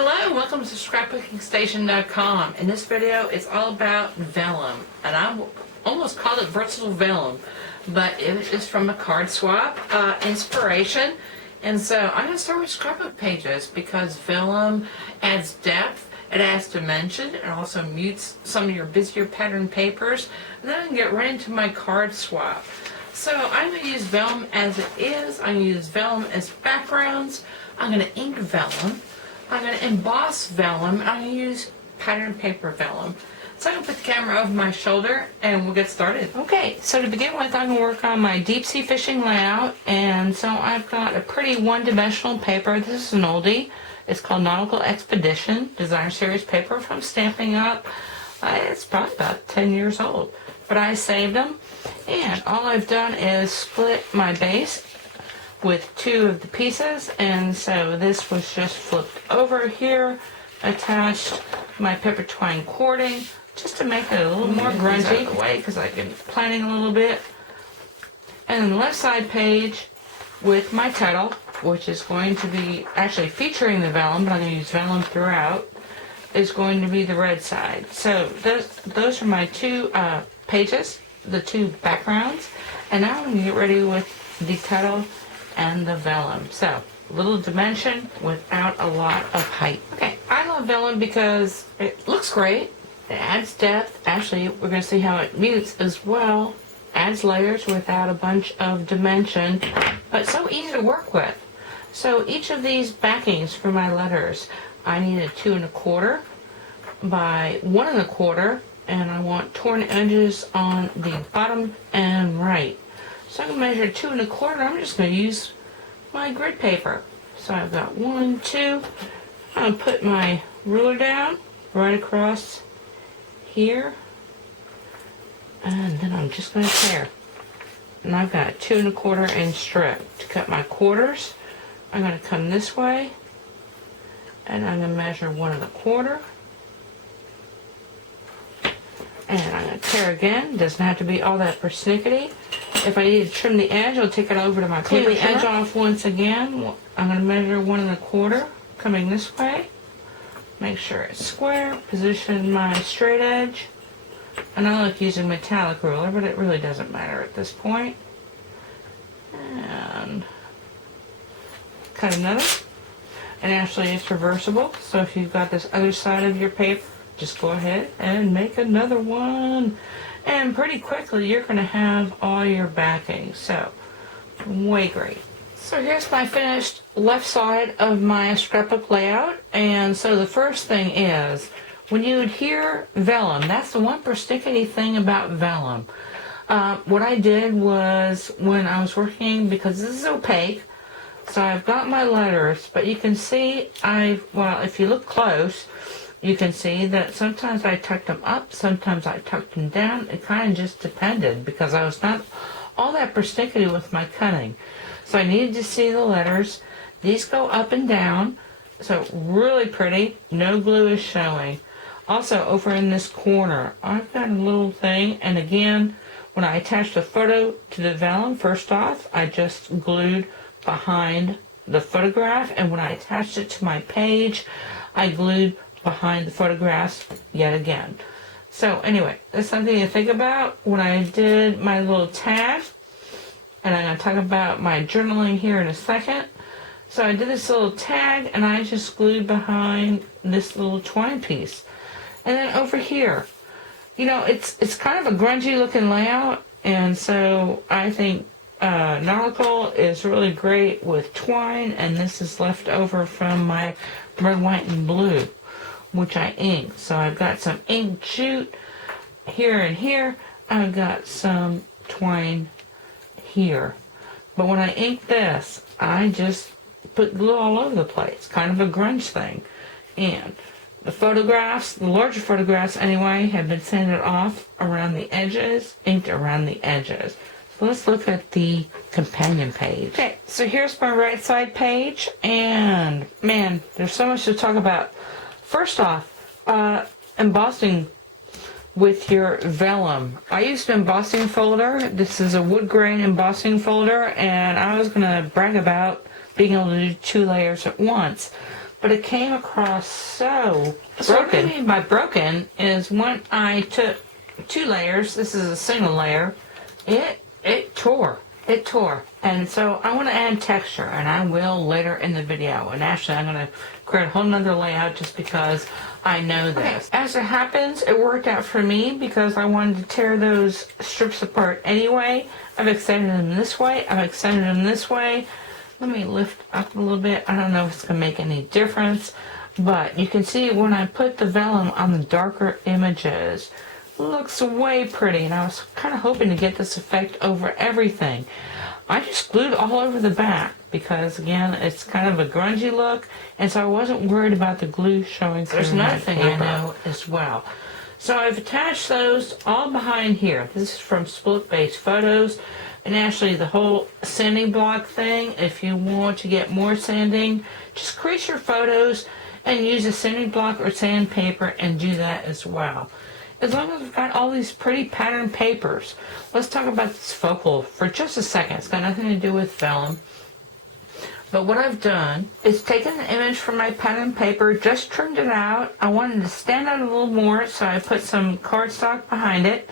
Hello and welcome to ScrapbookingStation.com. In this video, it's all about vellum, and I almost called it versatile vellum, but it is from a card swap inspiration. And so I'm going to start with scrapbook pages because vellum adds depth, it adds dimension, it also mutes some of your busier pattern papers, and then I can get right into my card swap. So I'm going to use vellum as it is. I'm going to use vellum as backgrounds. I'm going to ink vellum. I'm going to emboss vellum. I'm going to use pattern paper vellum. So I'm going to put the camera over my shoulder and we'll get started. Okay, so to begin with, I'm going to work on my deep sea fishing layout. And so I've got a pretty one-dimensional paper. This is an oldie. It's called Nautical Expedition, Designer Series paper from Stamping Up. It's probably about 10 years old. But I saved them. And all I've done is split my base with two of the pieces, and so this was just flipped over here, attached my paper twine cording just to make it a little more grungy out of the way because I've been planning a little bit. And then the left side page with my title, which is going to be actually featuring the vellum, but I'm going to use vellum throughout, is going to be the red side. So those are my two pages, the two backgrounds, and now I'm going to get ready with the title and the vellum. So, little dimension without a lot of height. Okay, I love vellum because it looks great, it adds depth. Actually, we're going to see how it mutes as well. Adds layers without a bunch of dimension, but so easy to work with. So each of these backings for my letters, I needed 2 1/4 by 1 1/4, and I want torn edges on the bottom and right. So I'm going to measure 2 1/4. I'm just going to use my grid paper. So I've got 1, 2. I'm going to put my ruler down right across here. And then I'm just going to tear. And I've got a 2 1/4 inch strip to cut my quarters. I'm going to come this way. And I'm going to measure 1 1/4. And I'm going to tear again. Doesn't have to be all that persnickety. If I need to trim the edge, I'll take it over to my paper. Clean the edge off once again. I'm going to measure 1 1/4 coming this way. Make sure it's square. Position my straight edge. And I like using metallic ruler, but it really doesn't matter at this point. And cut another. And actually it's reversible. So if you've got this other side of your paper, just go ahead and make another one. And pretty quickly you're going to have all your backing. So, way great. So here's my finished left side of my scrapbook layout. And so the first thing is, when you would hear vellum, that's the one persnickety thing about vellum. What I did was, when I was working, because this is opaque, so I've got my letters, but you can see well, if you look close, you can see that sometimes I tucked them up, sometimes I tucked them down. It kind of just depended because I was not all that persnickety with my cutting. So I needed to see the letters. These go up and down, so really pretty. No glue is showing. Also, over in this corner, I've got a little thing, and again, when I attached the photo to the vellum, first off, I just glued behind the photograph, and when I attached it to my page, I glued behind the photographs yet again. So anyway, that's something to think about when I did my little tag, and I'm going to talk about my journaling here in a second. So I did this little tag, and I just glued behind this little twine piece. And then over here, you know, it's kind of a grungy looking layout, and so I think Nautical is really great with twine, and this is left over from my red, white, and blue, which I inked. So I've got some ink jute here and here. I've got some twine here. But when I ink this, I just put glue all over the place. Kind of a grunge thing. And the photographs, the larger photographs anyway, have been sanded off around the edges, inked around the edges. So let's look at the companion page. Okay, so here's my right side page, and man, there's so much to talk about. First off, embossing with your vellum. I used an embossing folder. This is a wood grain embossing folder, and I was going to brag about being able to do 2 layers at once. but it came across so broken. What I mean by broken is when I took 2 layers, this is a single layer, it tore. It tore. And so I want to add texture, and I will later in the video. And actually, I'm going to create a whole nother layout just because I know this. As it happens, it worked out for me because I wanted to tear those strips apart anyway. I've extended them this way. I've extended them this way. Let me lift up a little bit. I don't know if it's going to make any difference. But you can see when I put the vellum on the darker images, looks way pretty, and I was kind of hoping to get this effect over everything. I just glued all over the back because, again, it's kind of a grungy look, and so I wasn't worried about the glue showing through. There's another thing I know as well. So I've attached those all behind here. This is from Split Base Photos, and actually the whole sanding block thing, if you want to get more sanding, just crease your photos and use a sanding block or sandpaper and do that as well. As long as we've got all these pretty pattern papers, let's talk about this focal for just a second. It's got nothing to do with vellum. But what I've done is taken an image from my pattern paper, just trimmed it out. I wanted to stand out a little more, so I put some cardstock behind it.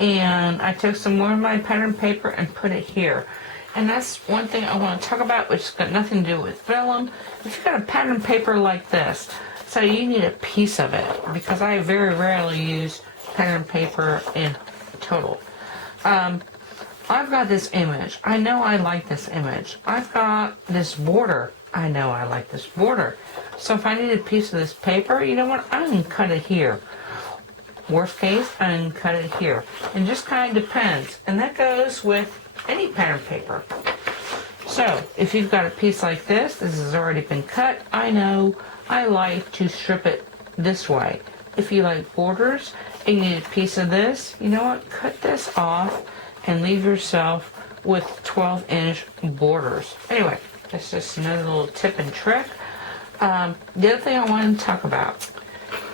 And I took some more of my pattern paper and put it here. And that's one thing I want to talk about, which has got nothing to do with vellum. If you've got a pattern paper like this, so you need a piece of it, because I very rarely use pattern paper in total. I've got this image. I know I like this image. I've got this border. I know I like this border. So if I need a piece of this paper, you know what? I can cut it here. Worst case, I can cut it here. It just kind of depends. And that goes with any pattern paper. So if you've got a piece like this has already been cut, I know I like to strip it this way. If you like borders and you need a piece of this, you know what? Cut this off and leave yourself with 12-inch borders. Anyway, that's just another little tip and trick. The other thing I want to talk about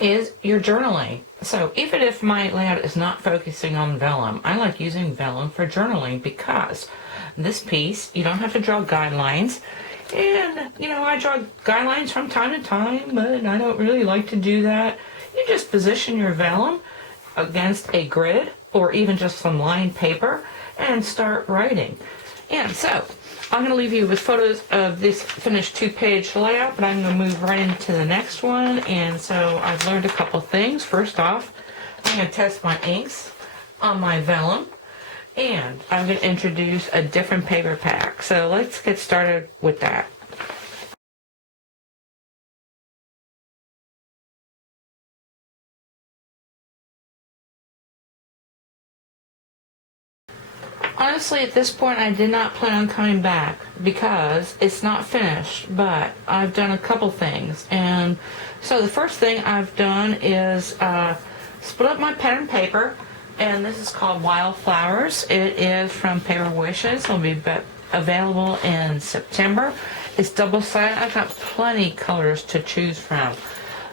is your journaling. So even if my layout is not focusing on vellum, I like using vellum for journaling because this piece, you don't have to draw guidelines. And, you know, I draw guidelines from time to time, but I don't really like to do that. You just position your vellum against a grid or even just some lined paper and start writing. And so, I'm going to leave you with photos of this finished 2-page layout, but I'm going to move right into the next one. And so, I've learned a couple things. First off, I'm going to test my inks on my vellum. And I'm going to introduce a different paper pack. So let's get started with that. Honestly, at this point, I did not plan on coming back because it's not finished, but I've done a couple things. And so the first thing I've done is split up my pattern paper. And this is called Wildflowers. It is from Paper Wishes. It'll be available in September. It's double-sided. I've got plenty colors to choose from.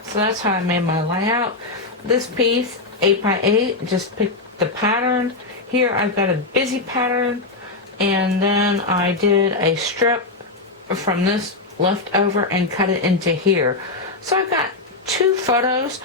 So that's how I made my layout. This piece, 8x8, just picked the pattern. Here I've got a busy pattern. And then I did a strip from this left over and cut it into here. So I've got 2 photos.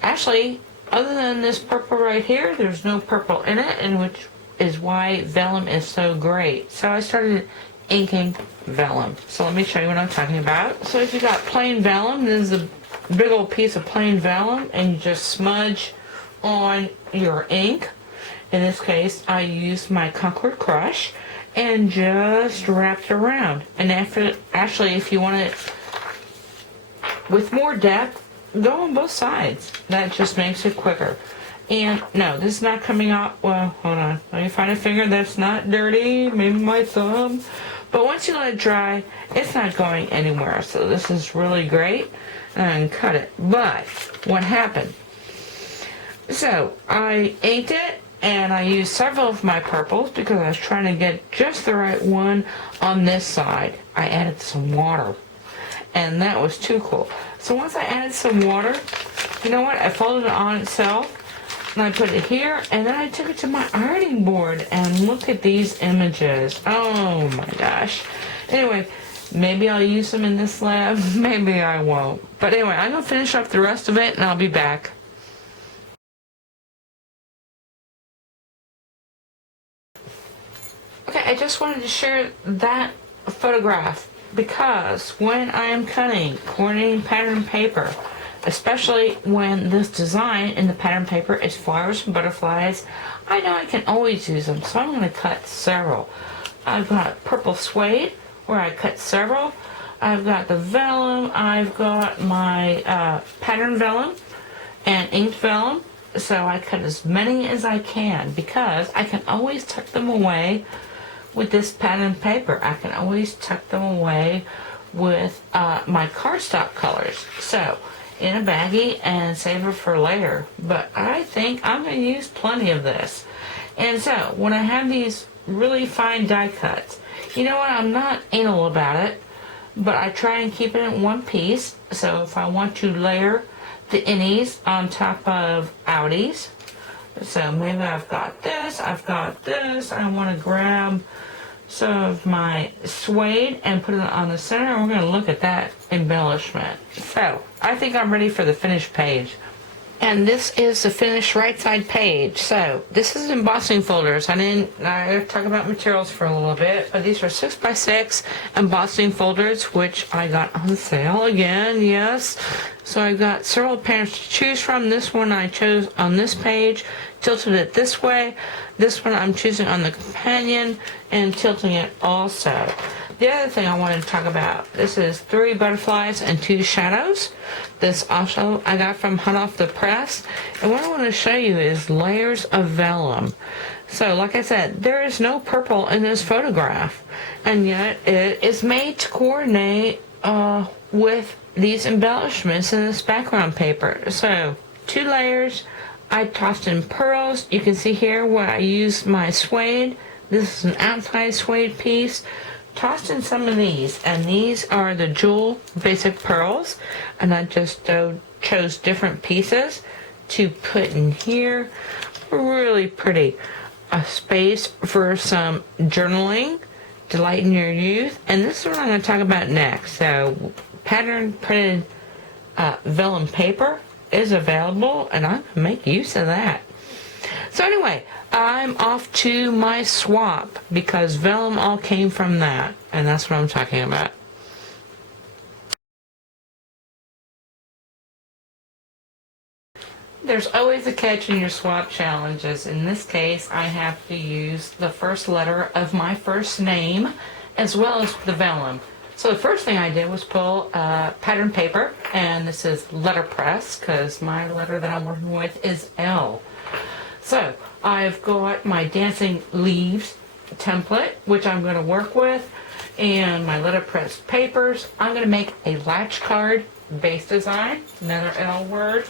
Actually, other than this purple right here, there's no purple in it, and which is why vellum is so great. So I started inking vellum. So let me show you what I'm talking about. So if you got plain vellum, this is a big old piece of plain vellum, and you just smudge on your ink. In this case, I used my Concord Crush and just wrapped it around. And actually, if you want it with more depth, go on both sides. That just makes it quicker. And no, this is not coming out. Well, hold on. Let me find a finger that's not dirty. Maybe my thumb. But once you let it dry, it's not going anywhere. So this is really great. And cut it. But what happened? So I inked it. And I used several of my purples because I was trying to get just the right one on this side. I added some water. And that was too cool. So once I added some water, you know what? I folded it on itself, and I put it here, and then I took it to my ironing board, and look at these images. Oh my gosh. Anyway, Maybe I'll use them in this lab, maybe I won't. But anyway, I'm going to finish up the rest of it and I'll be back. Okay, I just wanted to share that photograph because when I am cutting, coordinating pattern paper, especially when this design in the pattern paper is flowers and butterflies, I know I can always use them, so I'm going to cut several. I've got purple suede, where I cut several. I've got the vellum, I've got my pattern vellum and inked vellum, so I cut as many as I can because I can always tuck them away with this pattern paper. I can always tuck them away with my cardstock colors. So in a baggie and save it for later. But I think I'm going to use plenty of this. And so when I have these really fine die cuts, you know what, I'm not anal about it, but I try and keep it in one piece. So if I want to layer the innies on top of outies, so maybe I've got this, I want to grab some of my suede and put it on the center, and we're going to look at that embellishment. So I think I'm ready for the finished page. And this is the finished right side page. So this is embossing folders. I talk about materials for a little bit, but these are 6x6 embossing folders, which I got on sale again, yes. So I've got several patterns to choose from. This one I chose on this page, tilted it this way. This one I'm choosing on the companion and tilting it also. The other thing I wanted to talk about, this is 3 butterflies and 2 shadows. This also I got from Hot Off the Press. And what I want to show you is layers of vellum. So like I said, there is no purple in this photograph. And yet it is made to coordinate with these embellishments in this background paper. So 2 layers. I tossed in pearls. You can see here where I used my suede. This is an outside suede piece. Tossed in some of these, and these are the Jewel Basic Pearls, and I just chose different pieces to put in here. Really pretty. A space for some journaling, delight in your youth, and this is what I'm going to talk about next. So pattern printed vellum paper is available, and I'm going to make use of that. So anyway, I'm off to my swap because vellum all came from that, and that's what I'm talking about. There's always a catch in your swap challenges. In this case, I have to use the first letter of my first name as well as the vellum. So the first thing I did was pull pattern paper, and this is letterpress because my letter that I'm working with is L. So I've got my dancing leaves template, which I'm going to work with, and my letterpress papers. I'm going to make a latch card base design, another L word,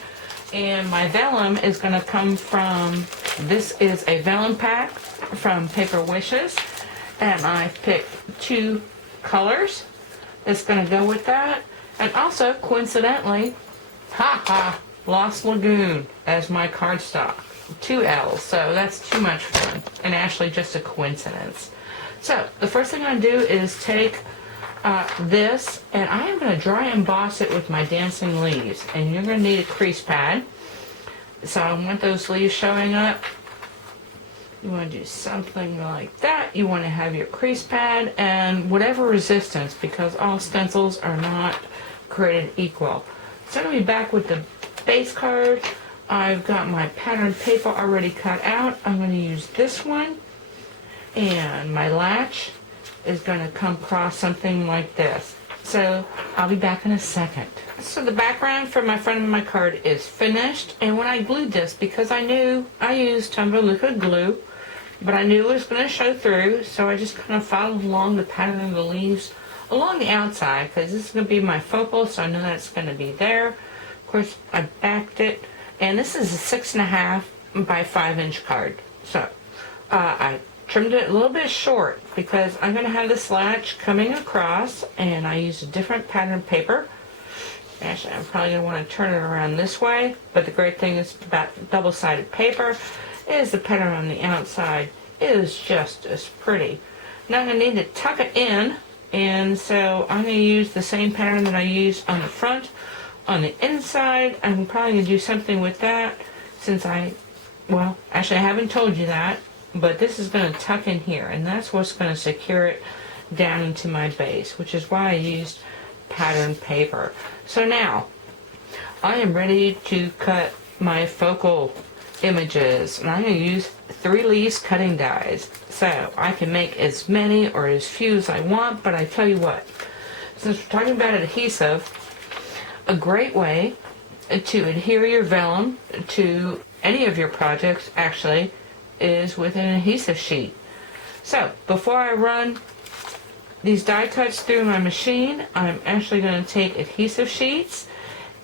and my vellum is going to come from, this is a vellum pack from Paper Wishes, and I picked 2 colors that's going to go with that, and also coincidentally, Lost Lagoon as my cardstock. 2 L's, so that's too much fun, and actually just a coincidence. So the first thing I'm going to do is take this, and I am going to dry emboss it with my dancing leaves, and you're going to need a crease pad. So I want those leaves showing up. You want to do something like that. You want to have your crease pad and whatever resistance, because all stencils are not created equal. So I'm going to be back with the base card. I've got my pattern paper already cut out. I'm going to use this one, and my latch is going to come across something like this. So I'll be back in a second. So the background for my front of my card is finished, and when I glued this, because I knew I used Tumblr liquid glue, but I knew it was going to show through, so I just kind of followed along the pattern of the leaves along the outside, because this is going to be my focal, so I know that's going to be there. Of course, I backed it. And this is a 6.5 by 5 inch card. So I trimmed it a little bit short because I'm going to have this latch coming across, and I used a different pattern paper. Actually, I'm probably going to want to turn it around this way, but the great thing is about double-sided paper is the pattern on the outside is just as pretty. Now I'm going to need to tuck it in And so I'm going to use the same pattern that I used on the front. On the inside, I'm probably going to do something with that since well, actually I haven't told you that, but this is going to tuck in here, and that's what's going to secure it down into my base, which is why I used pattern paper. So now, I am ready to cut my focal images, and I'm going to use 3 leaves cutting dies. So I can make as many or as few as I want, but I tell you what, since we're talking about adhesive, a great way to adhere your vellum to any of your projects actually is with an adhesive sheet. So before I run these die cuts through my machine, I'm actually going to take adhesive sheets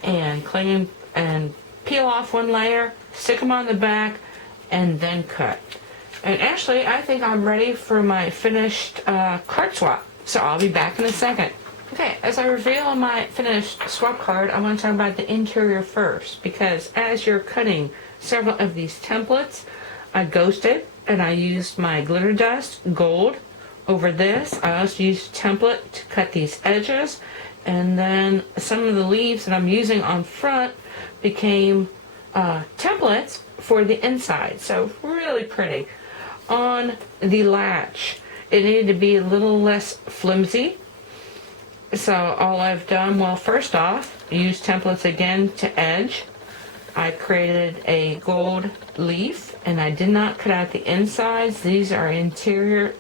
and clean and peel off one layer, stick them on the back, and then cut. And actually, I think I'm ready for my finished card swap. So I'll be back in a second. Okay, as I reveal my finished swap card, I want to talk about the interior first, because as you're cutting several of these templates, I ghosted and I used my glitter dust gold over this. I also used a template to cut these edges, and then some of the leaves that I'm using on front became templates for the inside. So really pretty. On the latch, it needed to be a little less flimsy. So all I've done, well, first off, use templates again to edge. I created a gold leaf, and I did not cut out the insides. These are interior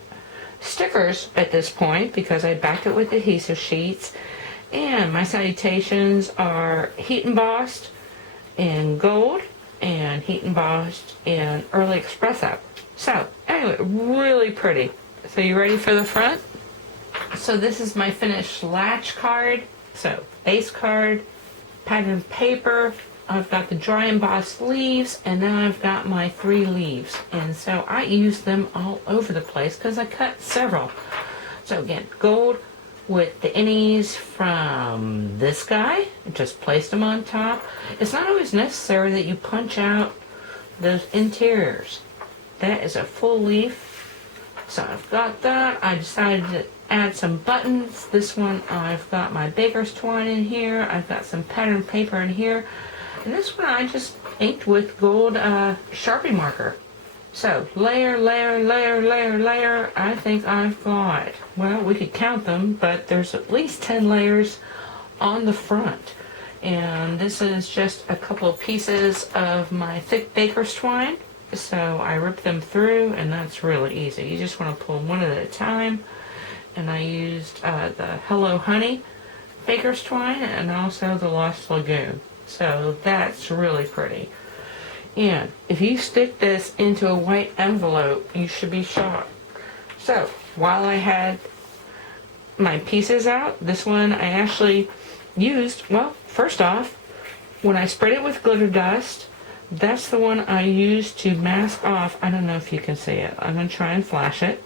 stickers at this point because I backed it with adhesive sheets. And my citations are heat embossed in gold and heat embossed in early espresso. So anyway, really pretty. So you ready for the front? So this is my finished latch card. So base card, pattern paper, I've got the dry embossed leaves, and then I've got my 3 leaves. And so I use them all over the place because I cut several. So again, gold with the innies from this guy. Just placed them on top. It's not always necessary that you punch out those interiors. That is a full leaf. So I've got that. I decided to add some buttons. This one I've got my baker's twine in here. I've got some pattern paper in here. And this one I just inked with gold Sharpie marker. So layer, layer, layer, layer, layer. I think I've got, well, we could count them, but there's at least 10 layers on the front. And this is just a couple of pieces of my thick baker's twine. So I rip them through, and that's really easy. You just want to pull one at a time. And I used the Hello Honey baker's twine and also the Lost Lagoon. So that's really pretty. And if you stick this into a white envelope, you should be shocked. So while I had my pieces out, this one I actually used, well, first off, when I sprayed it with glitter dust, that's the one I used to mask off. I don't know if you can see it. I'm going to try and flash it.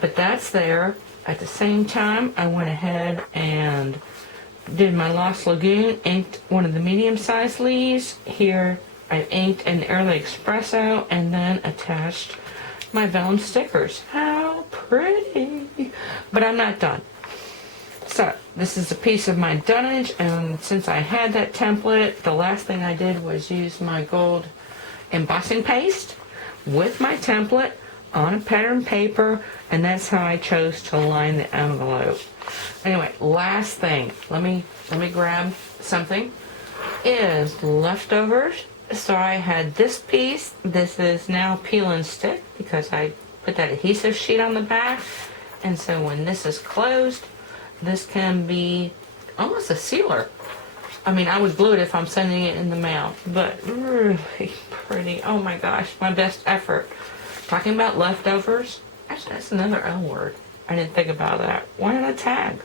But that's there. At the same time, I went ahead and did my Lost Lagoon, inked one of the medium-sized leaves. Here I inked an early espresso and then attached my vellum stickers. How pretty! But I'm not done. So this is a piece of my dunnage, and since I had that template, the last thing I did was use my gold embossing paste with my template on a pattern paper, and that's how I chose to line the envelope. Anyway, last thing, let me grab something, is leftovers. So I had this piece. This is now peel and stick because I put that adhesive sheet on the back, and so when this is closed, this can be almost a sealer. I mean, I would glue it if I'm sending it in the mail, but really pretty. Oh my gosh, my best effort. Talking about leftovers, actually that's another L word. I didn't think about that. Why not a tag?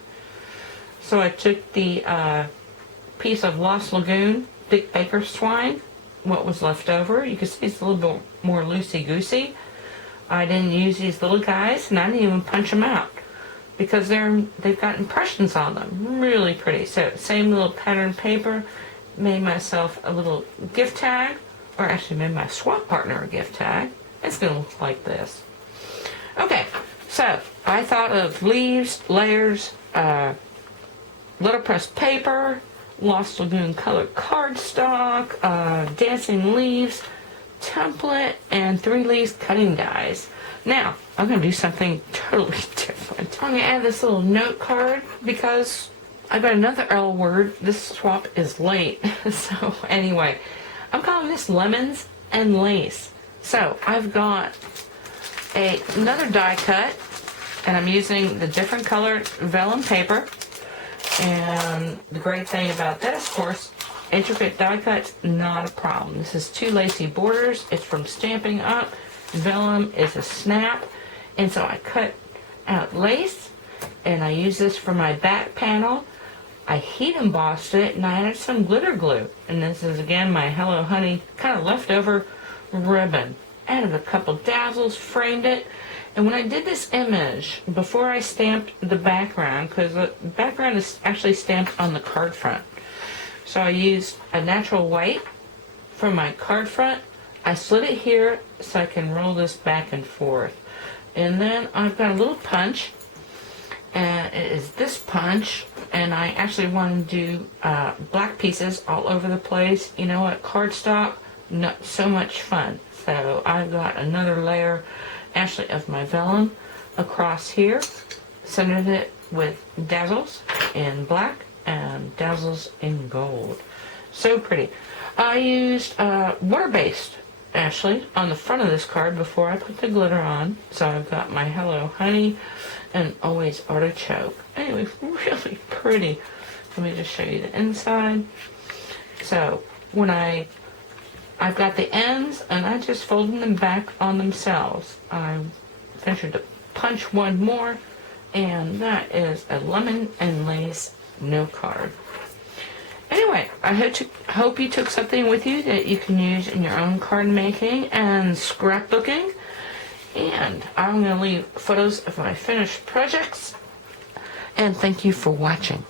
So I took the piece of Lost Lagoon, thick baker's twine, what was left over. You can see it's a little bit more loosey-goosey. I didn't use these little guys, and I didn't even punch them out because they've got impressions on them. Really pretty. So same little pattern paper. Made myself a little gift tag, or actually made my swap partner a gift tag. It's going to look like this. Okay, so I thought of leaves, layers, letterpress paper, Lost Lagoon colored cardstock, dancing leaves, template, and 3 leaves cutting dies. Now, I'm going to do something totally different. I'm going to add this little note card because I got another L word. This swap is late. So anyway, I'm calling this lemons and lace. So I've got another die cut, and I'm using the different colored vellum paper. And the great thing about this, of course, intricate die cuts, not a problem. This is 2 lacy borders. It's from Stamping Up. Vellum is a snap. And so I cut out lace, and I use this for my back panel. I heat embossed it, and I added some glitter glue. And this is, again, my Hello Honey kind of leftover ribbon. Added a couple dazzles, framed it. And when I did this image, before I stamped the background, because the background is actually stamped on the card front. So I used a natural white for my card front. I slid it here so I can roll this back and forth. And then I've got a little punch, and it is this punch, and I actually want to do black pieces all over the place. You know what, cardstock, not so much fun. So I've got another layer actually of my vellum across here, centered it with dazzles in black and dazzles in gold. So pretty. I used water-based actually on the front of this card before I put the glitter on. So I've got my Hello Honey and Always Artichoke. Anyway, really pretty. Let me just show you the inside. So when I've got the ends, and I just fold them back on themselves. I ventured to punch one more, and that is a lemon and lace note card. Anyway, I hope you took something with you that you can use in your own card making and scrapbooking. And I'm going to leave photos of my finished projects. And thank you for watching.